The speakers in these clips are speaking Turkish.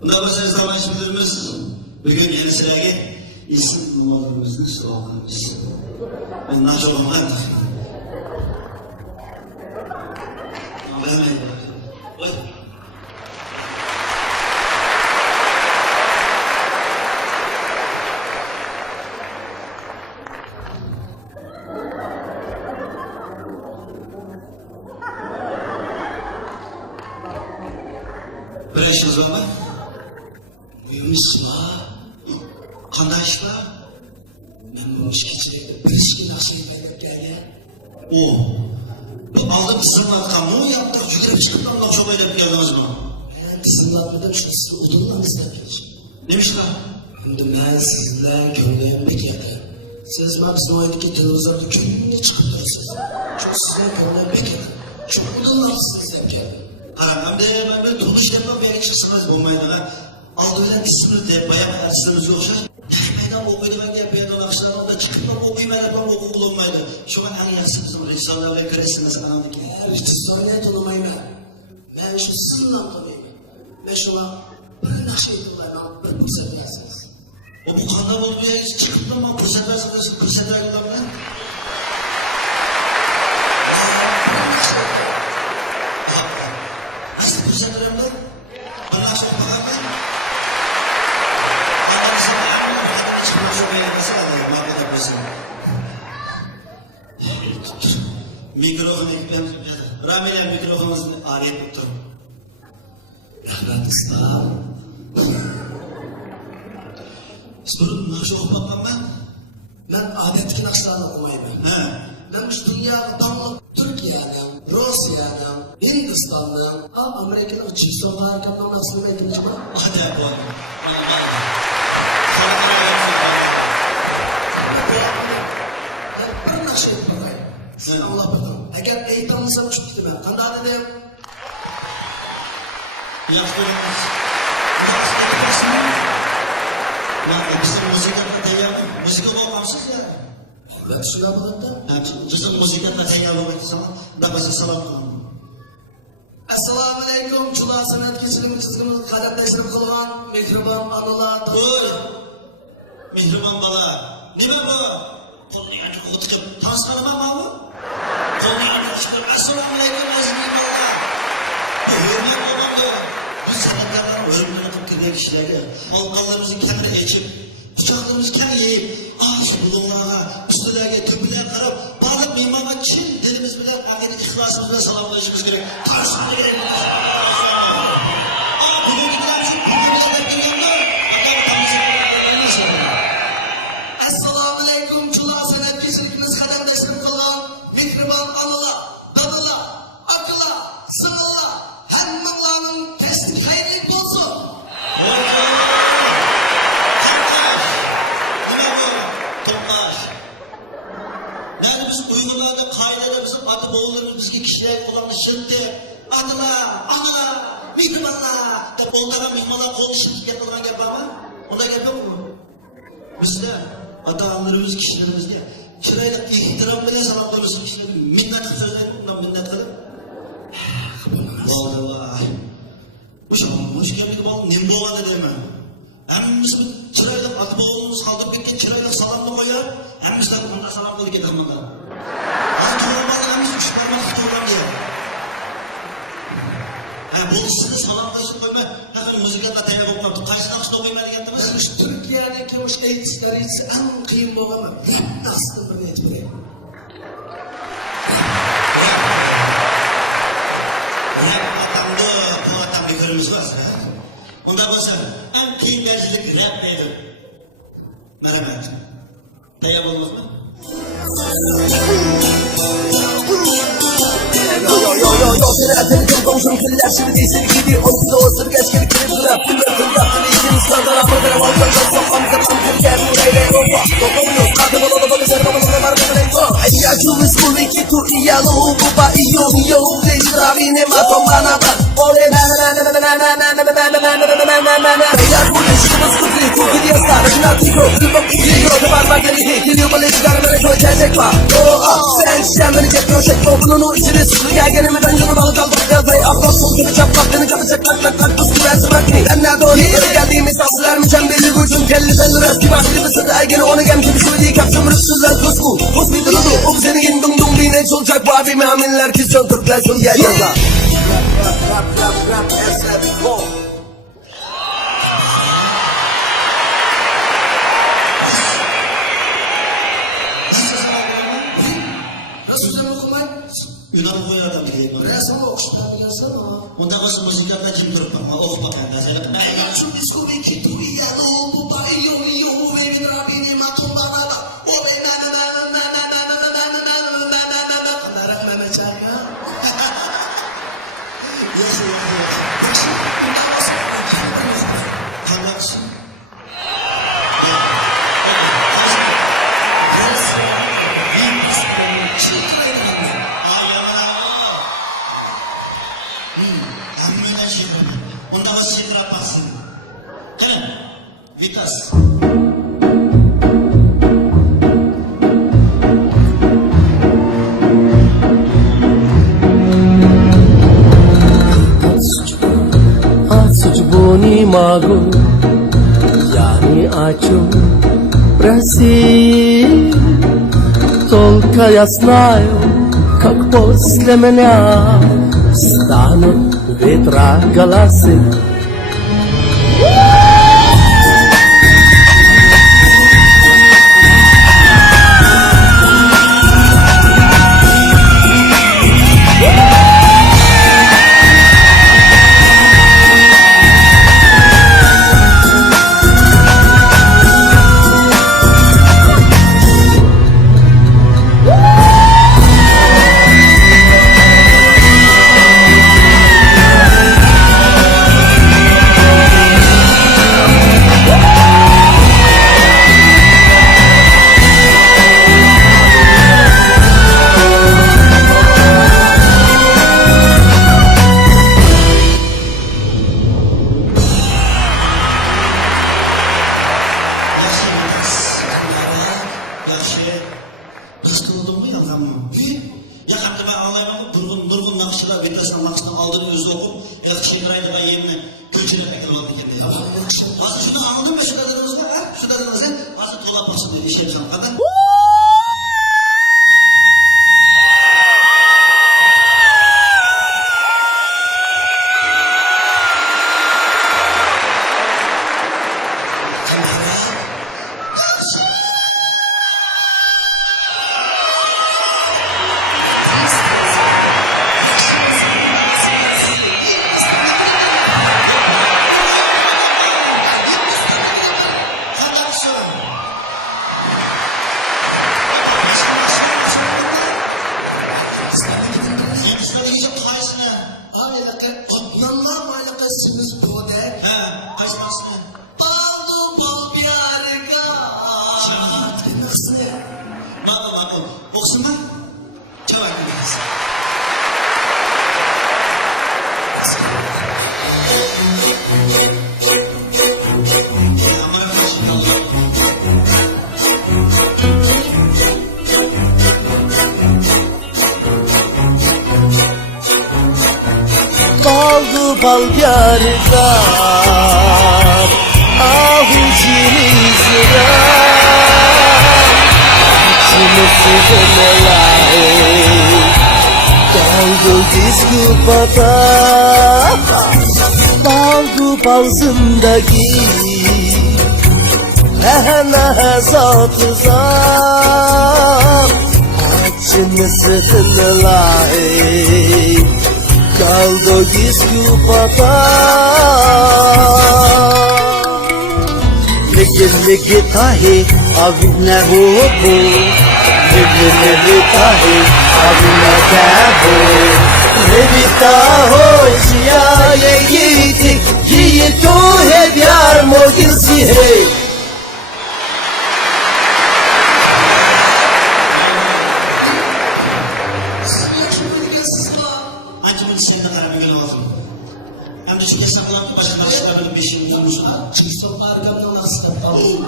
Bunda başarı savaş müdürümüz bugün kendisiyle isim numaralarımızı sorarız. Ben ne çok anladım. Bir işiniz var mı? Uyumuşsun ha? Qanday iş var? Ben bu işkice bir işki nasıl yapayım geldi? Bu aldım tizimlatkan mı yaptık? Çünkü çıkıp da Allah çok öyle geldiniz mi? Ben tizimlatmadım şu sizi udurlan izlep geleceğim. Neymiş lan? Şimdi ben sizler görmeyembek yedim. Siz ben bizim oydaki televizyonda günlüğüne çıkıp durursunuz. Çok sizler görmeyembek yedim. Çok udurlan sizi izlep geldim. Hem de ben böyle turmuş yapmam bir yere çıksanız olmaydı lan. Aldı öyle isminiz de bayağı artistiniz yoksa. Yaymaydan okuydu ben de yapıyordum akşamdan da çıkıp da okuymayla ben okul olmaydı. Şu an en yaxşı bizim rejisörlerle göresiniz anladık ya. Rejisörle tanımayım ben şu sınırla tanıyım. Ben şuna bir nakşe yıllarına bir fırsat versiniz. O bu kanda oldu ya hiç çıkıp da mı fırsat versiniz fırsat versiniz lan? Nasıl fırsat versiniz? Bana çok bakalım. Mikrofon ekledim. Ramile mikrofonumuzun arayıp tuttum. Rahmet ıslah. Sorun nasıl okumaktan ben? Ben adetki nakşlarını okumayım. Ben şu dünyada damlık Türkiye'nin, Rusya'nın, Hindistan'ın, Amerika'nın çiftson harikadan nasıl ekledim mi? Hadi bu adam. Bir nakşe bakayım. Sen Allah bakalım. Eğer eğitimlisem çıktı ben. Kanda dedim. Yaptırımız. Bizim müzikatla teyarlı. Müzik olmamışsız ya. Ben şuna bakıntım. Bizim müzikatla teyarlı olmak zaman da başka salam kılın. Assalamu alaikum. Çula sanat geçirimi çizgimiz kadepleştirip kılgan. Mehriban anılar. Oy! Mehriban bala. Ne be bu? Konu yani oturup tanışkanıma mı bu? Konu yani oturup assalamu alaikum azizim bala. Bu hürmet olmadı. Biz sanatlardan ölümden atıp girdiği kişilerle alkanlarımızın kendine geçip bıçaklarımızı kendi yiyip ağaç bulunmağa, üstülerine tüpüler karıp bağlıp mimama Çin dilimiz bile angeli ihlasımızla selamlaşmamız gerek. Karşımda gerek. Bugün gibiler için bugün bekliyorlar. Adam tanışıp Assalamu alaikum. Çula sanat geçirimiz kadepleştirip kılgan. Mehriban anılar, dadılar, akılar, sığırlar. Hemme'nin testi hayırlı olsun. Yani biz Uygurlarda, kaydada bizim adı boğuluruz, bizki kişiler kullandı şimdi. Anılar, mihribanlar. Onlara mihmanlar konuşup yapılan yapar mı? Onda yapıyor mu? Bizde ata-analarımız, kişilerimizde kirayla ihtiram bile sanatlarımızın kişileri minnet sözleri bundan minnet kılır. Vallahi. Bu hoş geldik bal nimde olan da diyemem. Hemimiz kirayla adı boğulumuz kaldırıp gitken kirayla salamını koyar. Hemimiz de bunda salamını getirmeden. Hangi olmalı hemimiz üç parmak tutuyorlar diye. Bu sizi salamlaşıp koyma. Hemen müzikatla teyar olmadı. Kaçın akışta okuymayla geldiniz. Türkiye'deki hoş eğitimler ise en kıyım olamı. Rap aslında ne etmeli? Rap atamda, bu atam bir görümüz varsa. Ondan sonra en kıyım dercilik rap nedir? Merhamet. Teyar olmaz mı? Telefon komşum killer şimdi değilse gidi Olsun da olsun geç gelip gelip durak Tümler kılyak Değişim ıslardan afırdan Avaldan çok sokmam Zaman kırken Burayla Europa Kopamıyoruz Kartı bol bol Üzerine babanın var Babanın enko Hayya çuvis bu iki tur iyalı Kupa iyo Rejistrabine matom bana bak Oley Beyler bu ilişkimiz kutlu Kurgu diye sarı başına tiko Kırmak gidiyor Kabarmak gerekli Geliyor bana çıkarmaya koyacak var Sen şişen beni çekmiyor çekme Bunun içine sıkı gergenimi ben yolu balık aldım Yazayı aflat sol gibi çaplak Beni kapacak tak tak tak Buz gibi esmek mi Ben nerede onu böyle geldiğimi sansılar mı Çembelli gücüm kelli belli eski başlı bir sıdı Ergeni onu gem gibi şöyle kapsın rüksüzler kusku Buz bir dılıdı O bu seni gin dung dung Dine çolacak bu abime aminler Kız çol Türkler son gel yola Rap SF4 Nasıl sen okumayı? Yunan koyu adam diyeyim. Resim okuşlar biliyorsun ama. Onda nasıl müziklerden cim durup ama oh bak ben de sana. I got you disco make tu ya no bu ba yo yo baby rabini matumba baba. O be na na na na na na na na na na na na na na na. Anara meme çaya. Tanıksın. Onda masih citra pasir. Kan? Vitas. Судьбу могу я ни о чем просить Только я знаю, как после меня станут ветра голосы Aldığını yüzü okup, yakışık raydı ben yeminle külçene pekler oldu kendi ya. Bazı şunu anladın mı şu kadarınızda ha? Şu kadarınızda bazı dolap basın diye işe yapsam kadar. Olsun mu? Cevap veriniz. Kaldı bal yarıda avucunu sıra Kaldı diskupata Kaldı balzındaki Ehne zatı zat Açını sıkıntılar Kaldı diskupata Ligi tahi avine hobo Ligi tahi avine kabo Levita hoşya ye giti Ye to hai pyar mogil si hai Acımın seninle beraber lazım. Hem de şu hesaplarını başına çıkardım 5 yıl olmuş. Çiftlik arkamdan nasıl yapalım?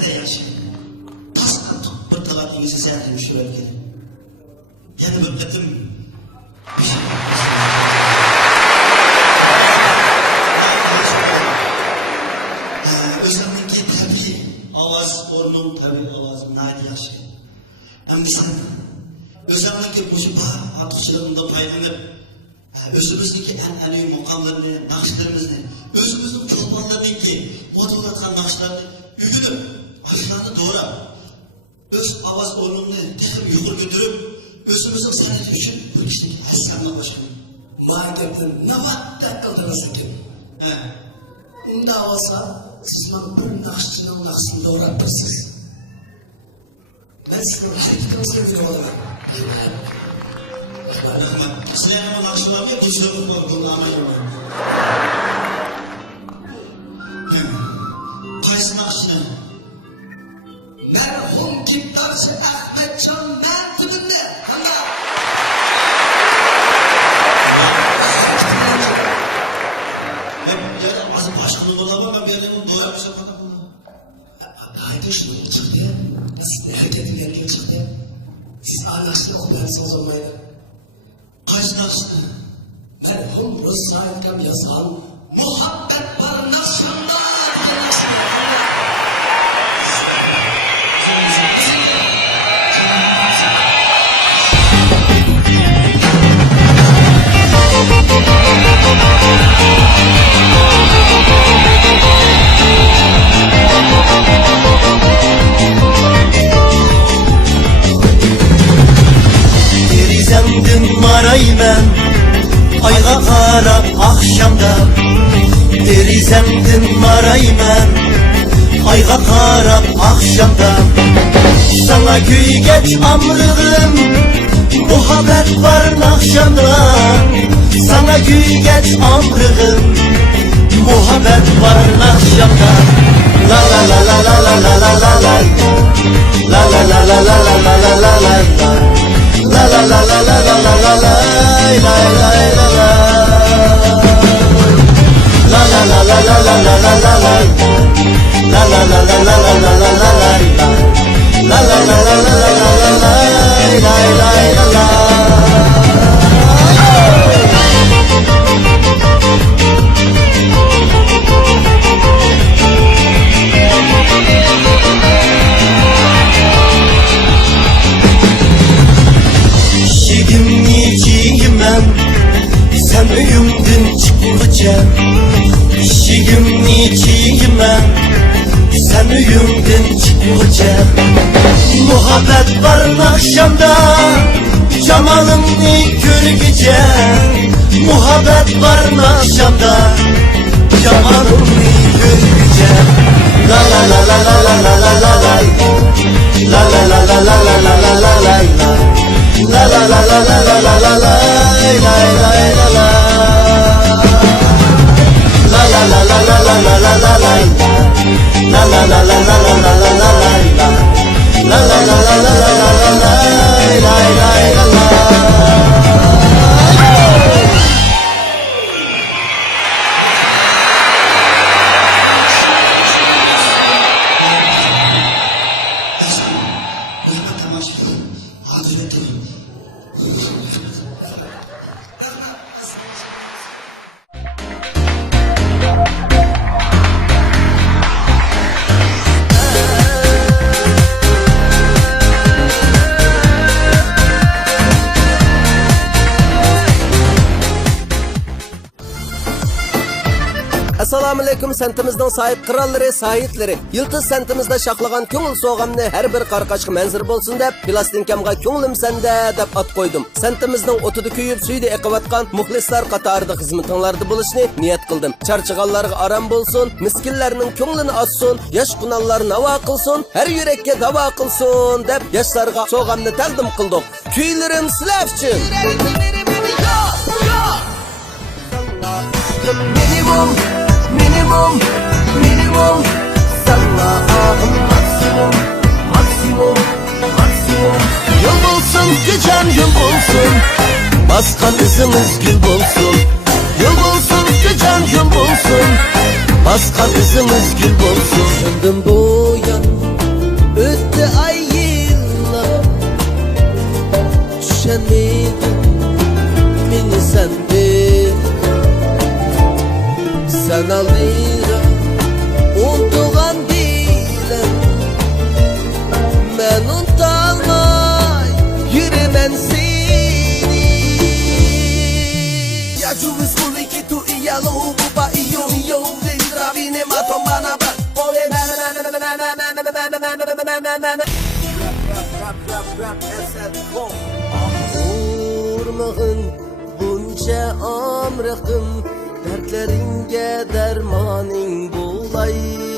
de yaxshi. Tasdan bir talatingizni sezdim shu ülkede. Yana bir qatim bir şey. Özümdeki tabii avaz, ornum tabii avazım naydi yaxshi. Hem sen özümdeki bu artıkçılığında paylanıp özümüzdeki en iyi makamlarını, nakşlarımızı, özümüzün çobanlarındaki motorlatkan nakşlarını ügülüp, aşağıda doğru. Öz avaz ornumunu tekrar yukarı götürüp, özümüzün sanatı için bu işteki hasanla başkanım. Marketin ne vakit kıldırırsa kim? Unda olsa, siz bana bir nakşçının nakşını doğratırsınız. Ben sizin hakikanızı bir olamam. Sizler ama nakşılamıyor, bir sürü var, bunu anlayamam. Kaysı nakşını? Merhum Kiptarcı Ahmet Can Mertibinde. Anda. Ya azı başkanı olamam, ben bir yerden doğru bir şey yapamam. Haydi şunu çıktı ya. Siz ne hareketlerken çıktı ya. Siz anlaştığını okuyarsınız olmaydı. Kaysı nakşını? Merhum Rus sahipkam yazan muhabbet var nasyonda diye nasyonda. Derizemdin maraymen ayga qarab akşamda. Derizemdin maraymen ayga qarab akşamda. Sana güygeç amrığım muhabbet var nakşamda. Sana güygeç amrığım muhabbet var nakşamda. La la la la la la la la la la. La la la la la la la la la la. La la la la la la la la la la la la la. La la la la la la la la la la. La la la la la la la la la la. La la la la la la la la la la la la. Sen öyümdün çıklıca İşigim niçiyim sen öyümdün çıklıca Muhabbet var nakşamda Camalımni görgüce Muhabbet var nakşamda Camalımni görgüce La la la la la la la la la la. La la la la la la la la la la. La la la la la la la la la. La la la la la la la la la la. La la la la la la la la la la. La la la la la la la la la. Assalamu alaikum sentimizden sahip kralları, sahipleri. Yıldız sentimizde şaklagan köngül soğamını her bir qarqaşqı menzir bolsun dep, plastinkamga köngülüm sende dep at koydum. Sentimizden otudu kuyup suydu eqivatkan muxlislar qatarida xizmetinglarda bo'lishni niyat qildim. Charchaganlarga aram bolsun, miskinlarning köngülünü açsun, yaş qunallar nava qilsin, her yürekке dava qilsin dep yaşlarga soğamını taqdim qildik. Kuylarim sizlar uchun. Minimum sana maksimum yol bulsun gücen yol bulsun baskan izimiz gül bulsun yol bulsun gücen yol bulsun baskan izimiz gül bulsun. Ömrüm bu yan Ağırlığın bunca amrıkın, dertleringe dermanin bulay.